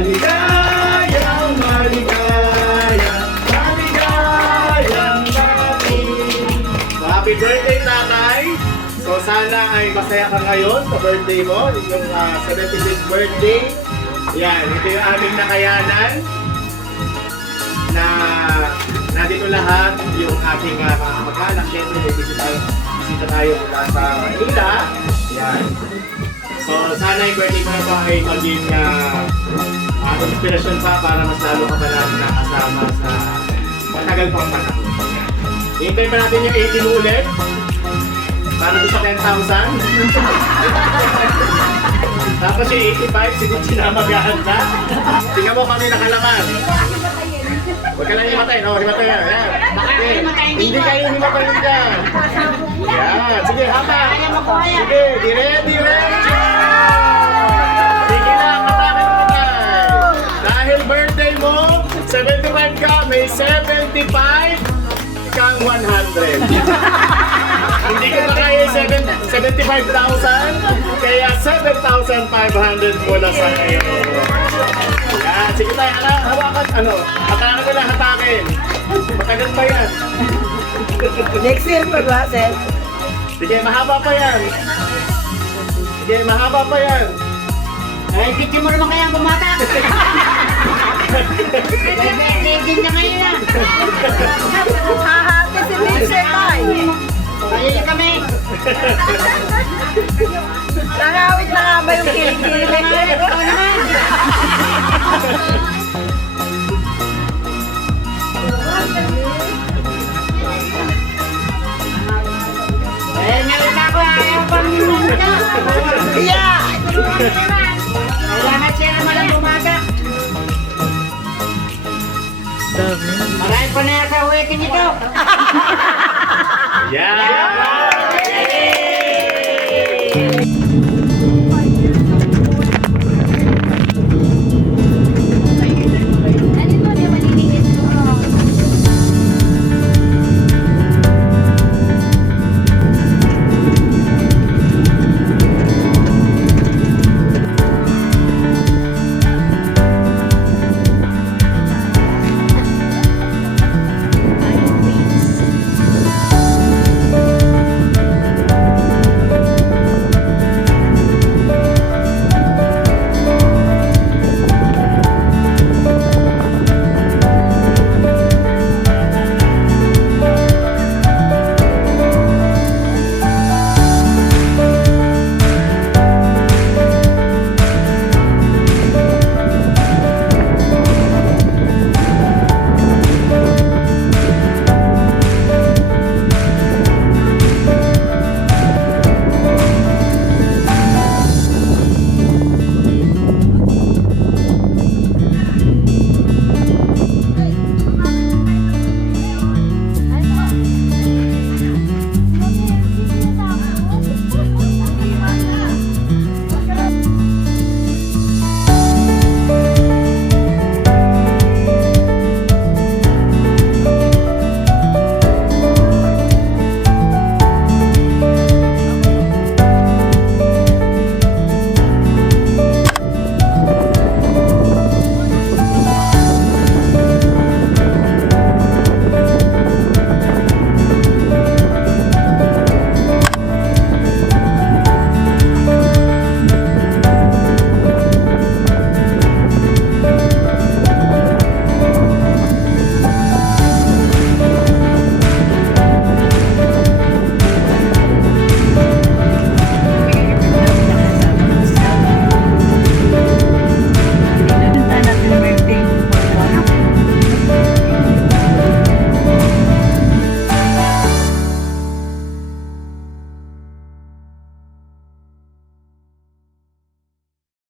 Maligayang, maligayang, maligayang dating. So, happy birthday, tatay! So, sana ay masaya ka ngayon sa birthday mo, yung 75th birthday. Yan, ito yung aming nakayanan na nandito lahat yung ating mga kamag-anak. Siyempre, may bisita tayo mula sa Manila. Yan. So, sana yung birthday mo na ba ay maging inspirasyon pa para mas lalo ka pa namin nakasama sa matagal pang panahon. Hintay pa natin yung 18 ulit para doon sa 10,000. Tapos yung 85, siguro sinamagahan na. Tingnan mo kami nakalaman. Huwag ka lang himatay, no? Himatay yan. Yan. Okay. Hindi kayo himatayin dyan. Yan. Sige, hama. Sige, diretso. Sige lang, matake mo tayo. Dahil birthday mo, 75 ka, may 75 kang 100. Hindi ko na kaya 75,000, kaya 7,500 mula sa ngayon. Yan, sige tayo, hawakan, hatakan ko lang, hatakin. Matagal pa yan. Next year pa ba, Seth? Sige, mahaba pa yan. Sige, mahaba pa yan. Ay, piti mo naman kaya bumata. Ready na ngayon na. Hahati si Vincent tayo. Payili kami. Nangawit na nga ba yung kilikili? Oo naman. Eh, nalita ko ayaw pang minuto. Yeah! Kailangan siya naman ang bumaga. Marami pa na sa wedding ito. Yan!